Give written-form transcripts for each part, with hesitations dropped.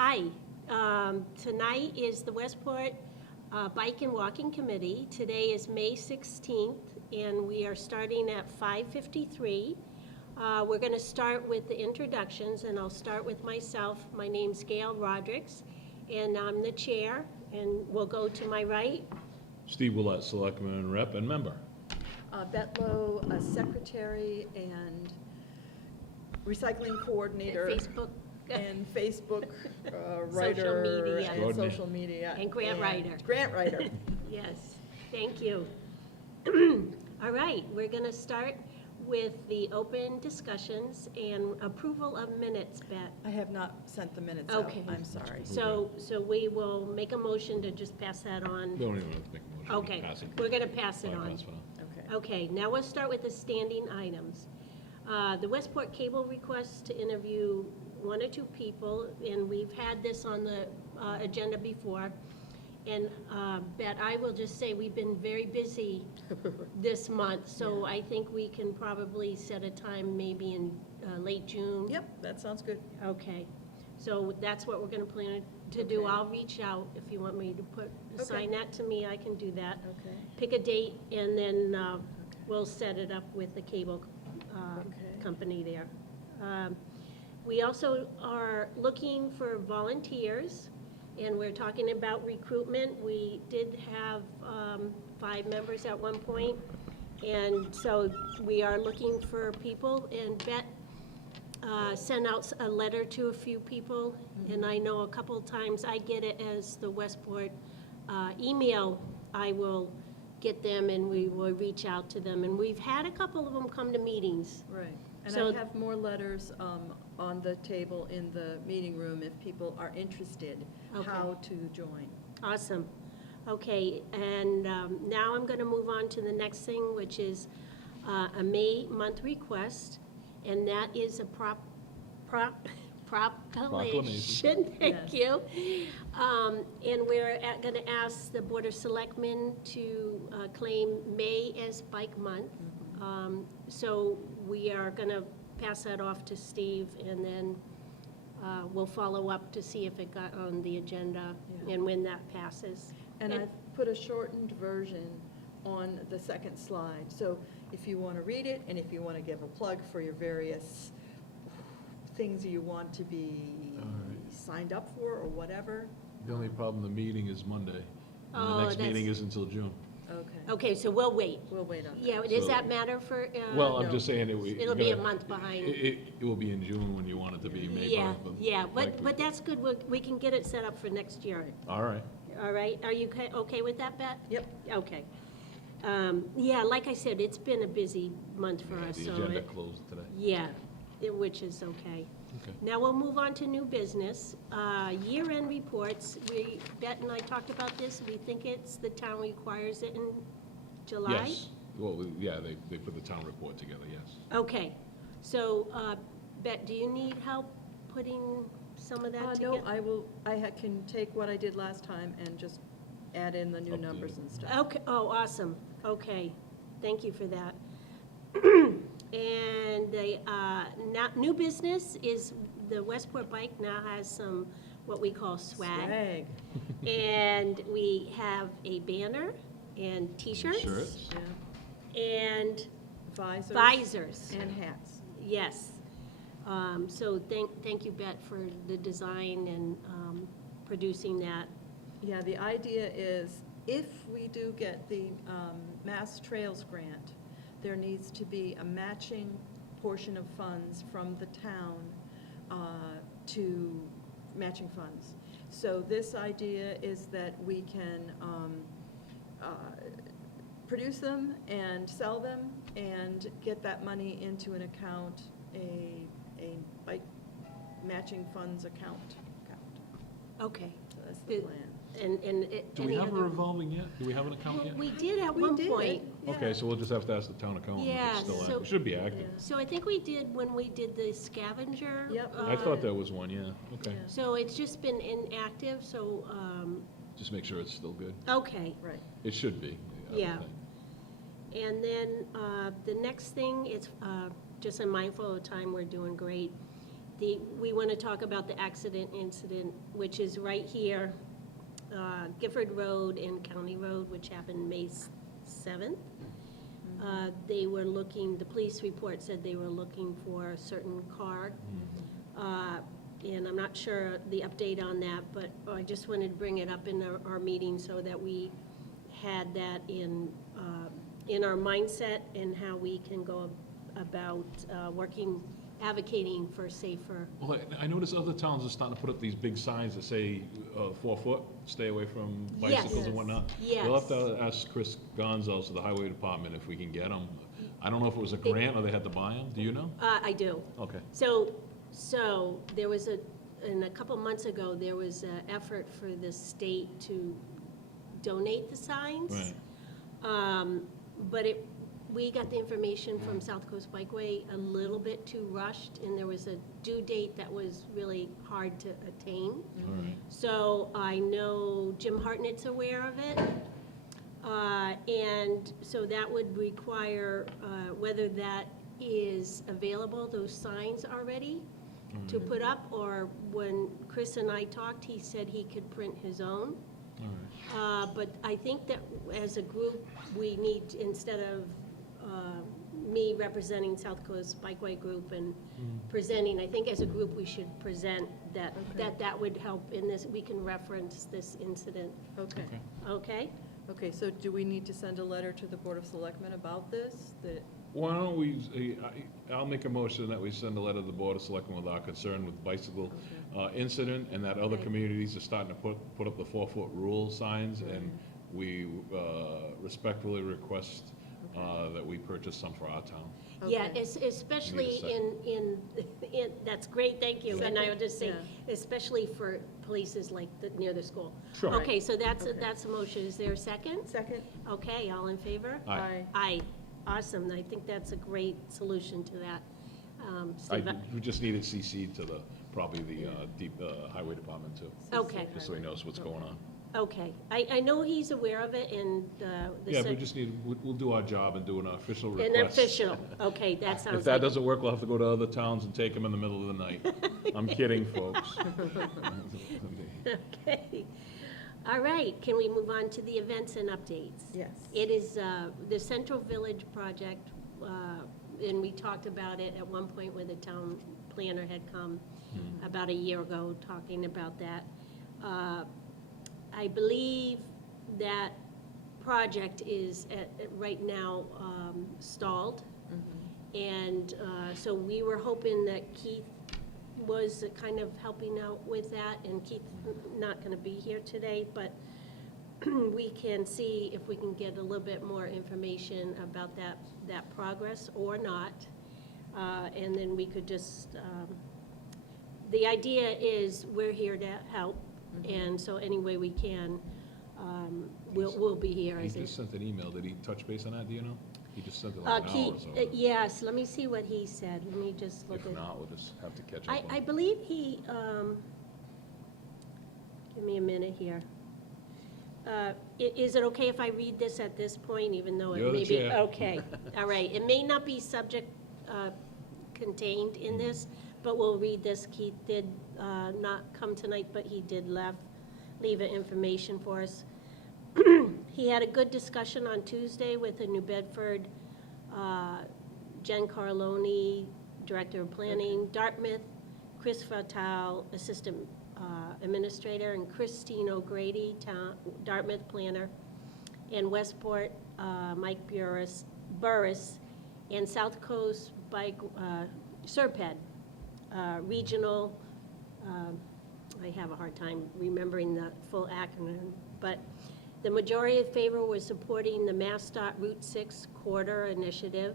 Hi, tonight is the Westport Bike and Walking Committee. Today is May 16th, and we are starting at 5:53. We're going to start with the introductions, and I'll start with myself. My name's Gail Rodricks, and I'm the chair, and we'll go to my right. Steve Willett, Selectman, Rep, and Member. Beth Lowe, a secretary and recycling coordinator. Facebook. And Facebook writer. media. And social media. And grant writer. Grant writer. Yes, thank you. All right, we're going to start with the open discussions and approval of minutes, Beth. I have not sent the minutes out. Okay. I'm sorry. So we will make a motion to just pass that on. We don't even have to make a motion. Okay, Pass it. we're going to pass it Fine, on. that's fine. Okay. Okay, now we'll start with the standing items. The Westport Cable requests to interview one or two people, and we've had this on the agenda before. And Bet, I will just say, we've been very busy this month, so I think we can probably set a time maybe in late June. Yep, that sounds good. Okay, so that's what we're gonna plan to do. Okay. I'll reach out if you want me to assign that to me, I can do that. Okay. Pick a date, and then we'll set it up with the cable Okay. company there. We also are looking for volunteers, and we're talking about recruitment. We did have 5 members at one point, and so we are looking for people. And Bet sent out a letter to a few people, and I know a couple times I get it as the Westport email. I will get them, and we will reach out to them. And we've had a couple of them come to meetings. Right. And So- I have more letters on the table in the meeting room if people are interested Okay. how to join. Awesome. Okay, and now I'm going to move on to the next thing, which is a May month request, and that is a proclamation. Thank you. And we're going to ask the Board of Selectmen to claim May as Bike Month. So we are going to pass that off to Steve, and then we'll follow up to see if it got on the agenda Yeah. and when that passes. And I've put a shortened version on the second slide. So if you want to read it, and if you want to give a plug for your various things you want to be All right. signed up for or whatever. The only problem, the meeting is Monday. And Oh, the next meeting that's- is until June. Okay. Okay, so we'll wait. We'll wait on that. Yeah, does So- that matter for? Well, I'm no. just saying It'll you're be a gonna- month behind. It will be in June when you want it to be May. Yeah, yeah, Bike but week. that's good. We can get it set up for next year. All right. All right, are you okay with that, Bet? Yep. Okay. Yeah, like I said, it's been a busy month for us, The so. agenda closed today. Yeah, which is okay. Okay. Now we'll move on to new business. Year-end reports, Bet and I talked about this. We think the town requires it in July? Yes. Well, yeah, they put the town report together, yes. Okay, so, Bet, do you need help putting some of that together? No, I can take what I did last time and just add in the new Update numbers it. and stuff. Okay, oh, awesome, okay, thank you for that. And the, new business is the Westport Bike now has some, what we call swag. And we have a banner and T-shirts. Shirts. Yeah. And Visors. visors, And hats. yes. So thank you, Bet, for the design and producing that. Yeah, the idea is if we do get the Mass Trails grant, there needs to be a matching portion of funds from the town to matching funds. So this idea is that we can produce them and sell them and get that money into an account, a bike matching funds account. Okay. So that's the plan. And Do we any have a other- revolving yet? Do we have an account yet? We did at We one did, point. Okay, so we'll just have to ask the town accountant if Yeah, it's still so- active. It should be active. Yeah. So I think we did when we did the scavenger. Yep. I thought there was one, yeah, okay. Yeah. So it's just been inactive, so, Just make sure it's still good. okay. Right. It should be. I would Yeah. think. And then the next thing is, just I'm mindful of time, we're doing great, we want to talk about the accident incident, which is right here, Gifford Road and County Road, which happened May 7th. They were looking, the police report said they were looking for a certain car. And I'm not sure the update on that, but I just wanted to bring it up in our meeting so that we had that in our mindset and how we can go about working, advocating for safer. Well, I notice other towns are starting to put up these big signs that say 4 foot, stay away from bicycles Yes. and whatnot. Yes. We'll have to ask Chris Gonzalez of the Highway Department if we can get them. I don't know if it was a grant or they had to buy them, do you know? I do. Okay. So there was a couple months ago, there was an effort for the state to donate the signs. Right. But we got the information from South Coast Bikeway a little bit too rushed, and there was a due date that was really hard to attain. All right. So I know Jim Hartnett's aware of it. And so that would require, whether that is available, those signs already to put up, or when Chris and I talked, he said he could print his own. All right. But I think that as a group, we need, instead of me representing South Coast Bikeway Group and presenting, I think as a group, we should present that, Okay. that would help in this, we can reference this incident, Okay. Okay. okay? Okay, so do we need to send a letter to the Board of Selectmen about this? That, Why don't we, I'll make a motion that we send a letter to the Board of Selectmen with our concern with bicycle incident, and that other Okay. communities are starting to put up the 4 foot rule signs, and we respectfully request that we purchase some for our town. Yeah, Okay. especially Need in, that's great, thank you. And I would just say, Yeah. especially for places like near the school. Sure. Okay, so that's Okay. a motion. Is there a second? second? Okay, all in favor? Aye. Aye. Awesome. I think that's a great solution to that. Steve, We just need it CC'd to probably the Highway Department too, Okay. just so he knows what's going on. Okay. I know he's aware of it, and the. Yeah, we just need, we'll do our job and do an official request. An official. Okay, that sounds If that like. doesn't work, we'll have to go to other towns and take them in the middle of the night. I'm kidding, folks. Okay. All right, can we move on to the events and updates? Yes. It is the Central Village project, and we talked about it at one point where the town planner had come about a year ago, talking about that. I believe that project is right now stalled. And so we were hoping that Keith was kind of helping out with that, and Keith's not going to be here today, but we can see if we can get a little bit more information about that progress or not. And then we could just, the idea is we're here to help, and so any way we can, we'll be here. He as a- just sent an email. Did he touch base on that, do you know? He just sent it like an hour Keith, or so ago. yes, let me see what he said. Let me just look If at. not, we'll just have to catch up on I it. believe he, give me a minute here. Is it okay if I read this at this point, even though it You're the may be? chair. Okay, all right. It may not be subject contained in this, but we'll read this. Keith did not come tonight, but he did leave an information for us. He had a good discussion on Tuesday with the New Bedford, Jen Carloni, Director of Planning, Dartmouth, Chris Fatal, Assistant Administrator, and Christine O'Grady, Dartmouth Planner, and Westport, Mike Burris, and South Coast Bike, Serped, Regional, I have a hard time remembering the full acronym, but the majority of favor was supporting the MassDOT Route 6 Corridor Initiative.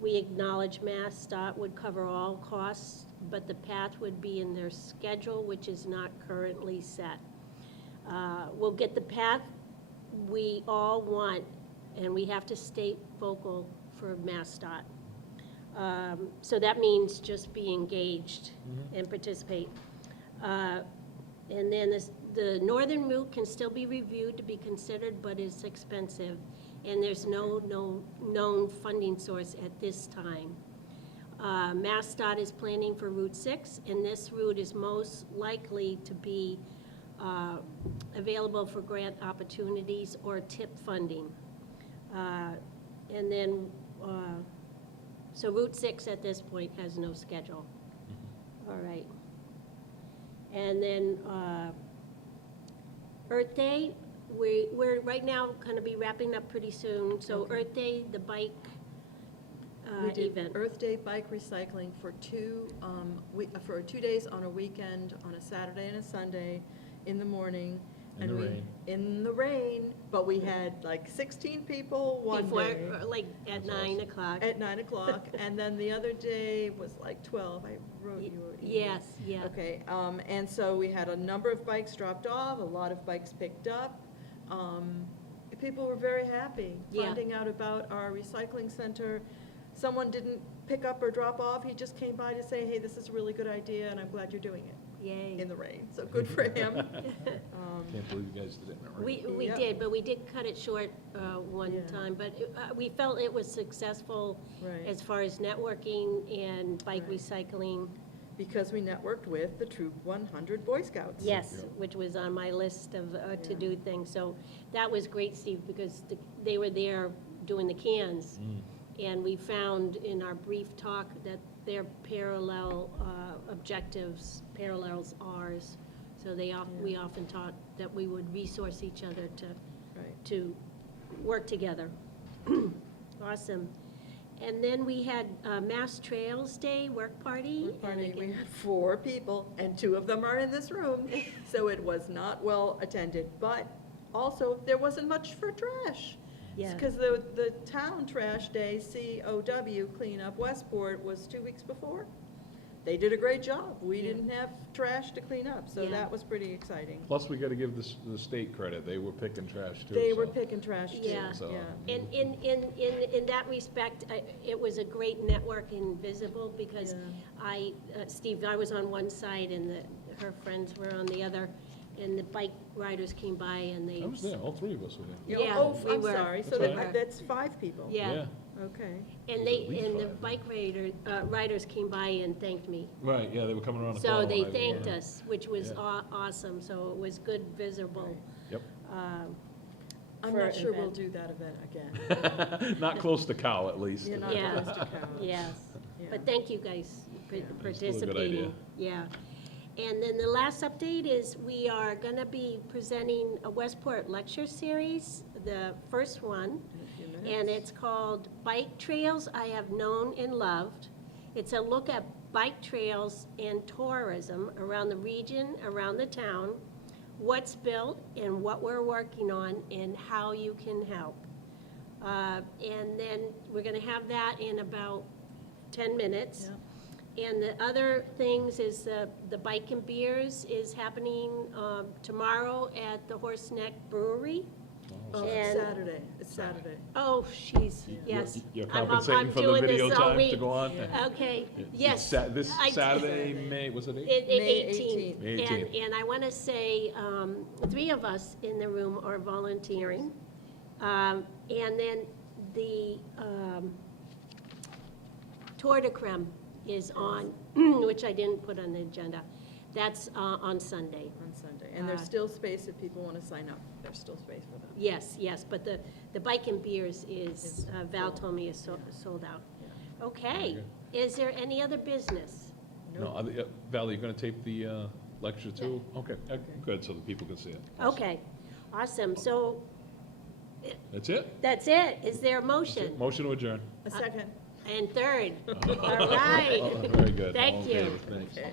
We acknowledge MassDOT would cover all costs, but the path would be in their schedule, which is not currently set. We'll get the path we all want, and we have to stay vocal for MassDOT. So that means just be engaged and participate. And then the northern route can still be reviewed to be considered, but it's expensive, and there's no known funding source at this time. MassDOT is planning for Route 6, and this route is most likely to be available for grant opportunities or TIP funding. And then, so Route 6 at this point has no schedule. All right. And then Earth Day, we're right now going to be wrapping up pretty soon. So Okay. Earth Day, the bike We did event. Earth Day bike recycling for 2 days on a weekend, on a Saturday and a Sunday, in the morning. In the rain. In the rain, but we had like 16 people one Before, day like at That's 9 awesome. o'clock. at 9 o'clock, and then the other day was like 12. I wrote you an email. Yes, yeah. Okay, and so we had a number of bikes dropped off, a lot of bikes picked up. People were very happy Yeah. finding out about our recycling center. Someone didn't pick up or drop off, he just came by to say, hey, this is a really good idea, and I'm glad you're doing it Yay. in the rain, so good for him. Can't believe you guys did it in the rain. We Yep. did, but we did cut it short one Yeah. time. But we felt it was successful Right. as far as networking and bike Right. recycling. Because we networked with the Troop 100 Boy Scouts. Yes, Yeah. which was on my list of Yeah. to-do things. So that was great, Steve, because they were there doing the cans. And we found in our brief talk that their parallel objectives parallels ours. So we often taught that we would resource each other Right. to work together. Awesome. And then we had Mass Trails Day work party. Work and party, we again- had 4 people, and 2 of them are in this room, so it was not well attended. But also, there wasn't much for trash. Yeah. Because the town trash day, COW cleanup Westport, was 2 weeks before. They did a great job. We Yeah. didn't have trash to clean up, so Yeah. that was pretty exciting. Plus, we gotta give the state credit, they were picking trash too. They were so- picking trash too, Yeah. So- yeah. And in that respect, it was a great network in Visible because Yeah. Steve, I was on one side and her friends were on the other, and the bike riders came by and they. I was there, all 3 of us were there. Yeah, Yeah, oh, we I'm were. sorry, so That's all right. that's 5 people. Yeah, Okay. and At they, least and the 5. bike riders came by and thanked me. Right, yeah, they were coming around the So corner. they when I- thanked yeah. us, which was Yeah. awesome, so it was good, visible. Right. Yep. I'm For not sure we'll event. do that event again. Not close to Cal, at least. You're not Yeah. close to Cal. Yes, Yeah. but thank you guys for Yeah. It's still a good participating. idea. Yeah. And then the last update is we are gonna be presenting a Westport lecture series, the first one. In a few minutes. And it's called Bike Trails I Have Known and Loved. It's a look at bike trails and tourism around the region, around the town, what's built and what we're working on and how you can help. And then we're gonna have that in about 10 minutes. Yeah. And the other things is the Bike and Beers is happening tomorrow at the Horse Neck Brewery. Oh, And- it's Saturday, it's Saturday. Oh, jeez, You're- yes. You're I'm compensating for the doing video this all time to week. go on? Yeah. Okay, It's yes. This I- Saturday, May, was it 8? May 18th. 18th. May And, 18th. and I want to say, 3 of us in the room are volunteering. And then the Tour de Creme is on, which I didn't put on the agenda. That's on Sunday. On Sunday, and there's still space if people want to sign up, there's still space for them. Yes, yes, but the Bike and Beers is, Is Val full. told me is sold out. Yeah. Okay, Very is there any other business? No, Val, you gonna tape the lecture too? Okay, good, so the people can see it. Okay, awesome, so That's it? that's it, is there a That's motion? it. Motion to adjourn. A second. And third, Oh, all right. Very good. Thank All in you. favor? Thanks. Okay.